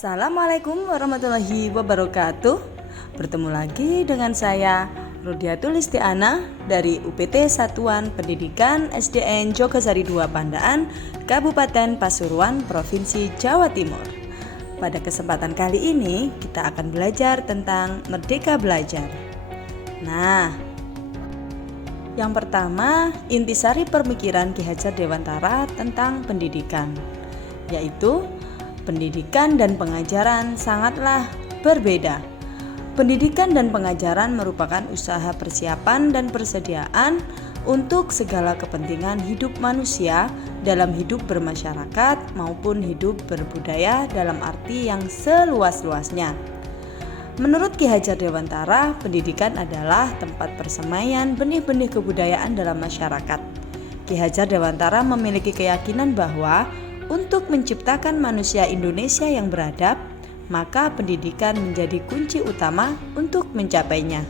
Assalamualaikum warahmatullahi wabarakatuh. Bertemu lagi dengan saya Rodiatul Listiana dari UPT Satuan Pendidikan SDN Jogasari II Pandaan, Kabupaten Pasuruan, Provinsi Jawa Timur. Pada kesempatan kali ini kita akan belajar tentang Merdeka Belajar. Nah, yang pertama, intisari pemikiran Ki Hajar Dewantara tentang pendidikan, yaitu pendidikan dan pengajaran sangatlah berbeda. Pendidikan dan pengajaran merupakan usaha persiapan dan persediaan untuk segala kepentingan hidup manusia dalam hidup bermasyarakat maupun hidup berbudaya dalam arti yang seluas-luasnya. Menurut Ki Hajar Dewantara, pendidikan adalah tempat persemaian benih-benih kebudayaan dalam masyarakat. Ki Hajar Dewantara memiliki keyakinan bahwa untuk menciptakan manusia Indonesia yang beradab, maka pendidikan menjadi kunci utama untuk mencapainya.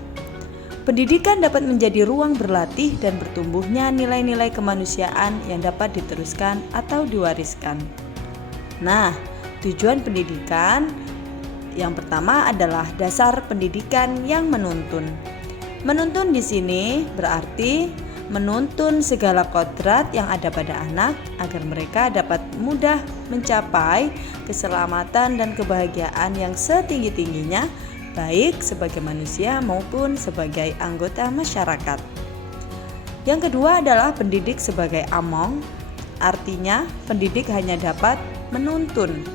Pendidikan dapat menjadi ruang berlatih dan bertumbuhnya nilai-nilai kemanusiaan yang dapat diteruskan atau diwariskan. Nah, tujuan pendidikan yang pertama adalah dasar pendidikan yang menuntun. Menuntun di sini berarti menuntun segala kodrat yang ada pada anak agar mereka dapat mudah mencapai keselamatan dan kebahagiaan yang setinggi-tingginya, baik sebagai manusia maupun sebagai anggota masyarakat. Yang kedua adalah pendidik sebagai among, artinya pendidik hanya dapat menuntun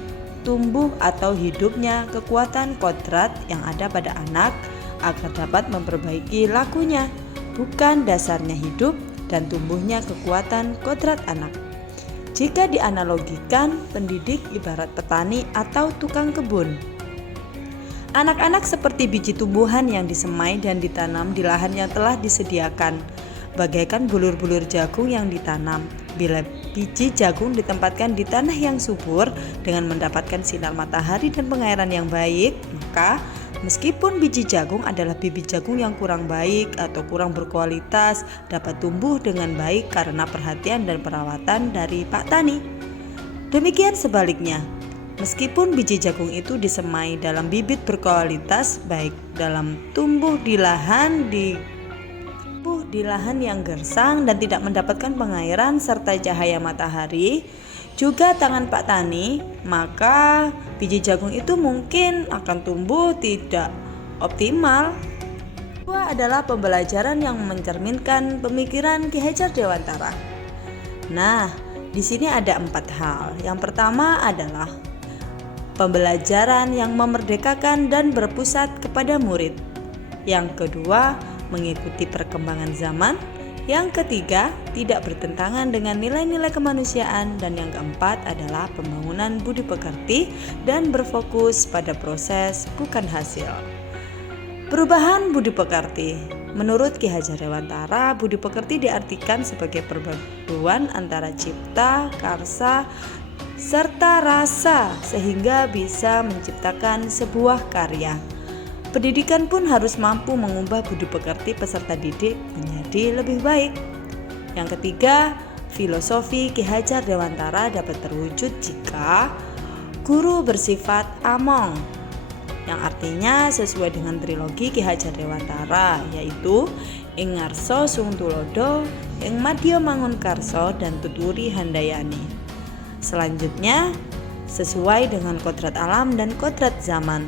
tumbuh atau hidupnya kekuatan kodrat yang ada pada anak agar dapat memperbaiki lakunya, bukan dasarnya hidup dan tumbuhnya kekuatan kodrat anak. Jika dianalogikan, pendidik ibarat petani atau tukang kebun. Anak-anak seperti biji tumbuhan yang disemai dan ditanam di lahan yang telah disediakan, bagaikan bulur-bulur jagung yang ditanam. Bila biji jagung ditempatkan di tanah yang subur dengan mendapatkan sinar matahari dan pengairan yang baik, maka meskipun biji jagung adalah bibit jagung yang kurang baik atau kurang berkualitas, dapat tumbuh dengan baik karena perhatian dan perawatan dari Pak Tani. Demikian sebaliknya, meskipun biji jagung itu disemai dalam bibit berkualitas baik dalam tumbuh di lahan yang gersang dan tidak mendapatkan pengairan serta cahaya matahari, juga tangan Pak Tani, maka biji jagung itu mungkin akan tumbuh tidak optimal. Kedua adalah pembelajaran yang mencerminkan pemikiran Ki Hajar Dewantara. Nah, di sini ada 4 hal. Yang pertama adalah pembelajaran yang memerdekakan dan berpusat kepada murid. Yang kedua, mengikuti perkembangan zaman. Yang ketiga, tidak bertentangan dengan nilai-nilai kemanusiaan. Dan yang keempat adalah pembangunan budi pekerti dan berfokus pada proses bukan hasil. Perubahan budi pekerti. Menurut Ki Hajar Dewantara, budi pekerti diartikan sebagai perpaduan antara cipta, karsa, serta rasa sehingga bisa menciptakan sebuah karya. Pendidikan pun harus mampu mengubah budi pekerti peserta didik menjadi lebih baik. Yang ketiga, filosofi Ki Hajar Dewantara dapat terwujud jika guru bersifat among, yang artinya sesuai dengan trilogi Ki Hajar Dewantara, yaitu ing ngarsa sung tulodo, ing madya mangun karso, dan tuturi handayani. Selanjutnya, sesuai dengan kodrat alam dan kodrat zaman.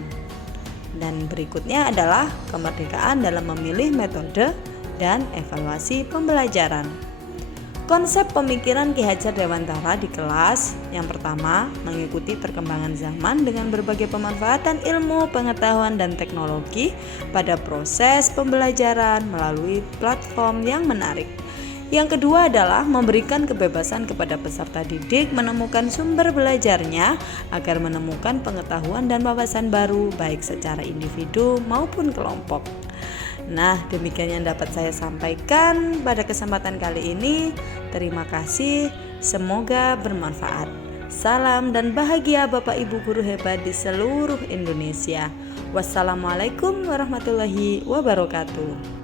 Dan berikutnya adalah kemerdekaan dalam memilih metode dan evaluasi pembelajaran. Konsep pemikiran Ki Hajar Dewantara di kelas yang pertama, mengikuti perkembangan zaman dengan berbagai pemanfaatan ilmu, pengetahuan, dan teknologi pada proses pembelajaran melalui platform yang menarik. Yang kedua adalah memberikan kebebasan kepada peserta didik menemukan sumber belajarnya agar menemukan pengetahuan dan wawasan baru baik secara individu maupun kelompok. Nah, demikian yang dapat saya sampaikan pada kesempatan kali ini. Terima kasih, semoga bermanfaat. Salam dan bahagia Bapak Ibu guru hebat di seluruh Indonesia. Wassalamualaikum warahmatullahi wabarakatuh.